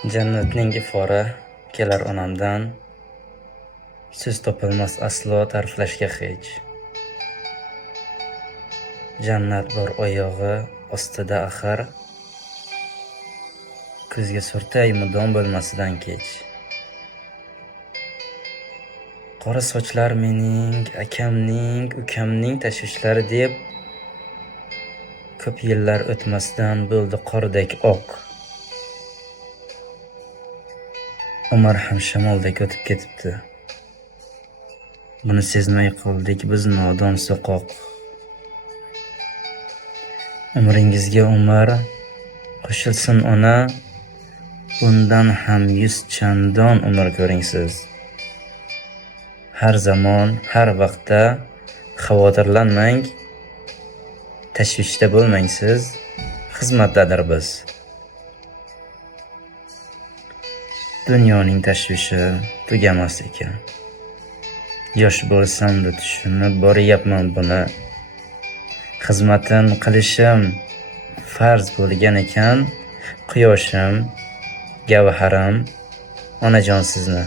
Jannatning ifori kelar onamdan, so'z topilmas aslo ta'riflashga hech. Jannat bor oyog'i ostida axir, ko'zga surtay mudom bo'lmasidan kech. Qora sochlar mening, akamning, ukamning tashvishlari deb, ko'p yillar o'tmasdan bo'ldi qordek oq. Umar ham shamoldek o'tib ketibdi. Buni sezmay qoldik biz nodon so'qoq. Umringizga Umar qo'shilsin ona, bundan ham 100 chandon umr ko'ring siz. Har zamon, har vaqtda xavotirlanmang, tashvishda bo'lmang siz, xizmatdadir biz. Dunyoning tashvishi tugamas ekan. Yosh bo'lsam-da tushunib boryapman buni. Xizmatin qilishim farz bo'lgan ekan, quyoshim, gavharim, onajon sizni.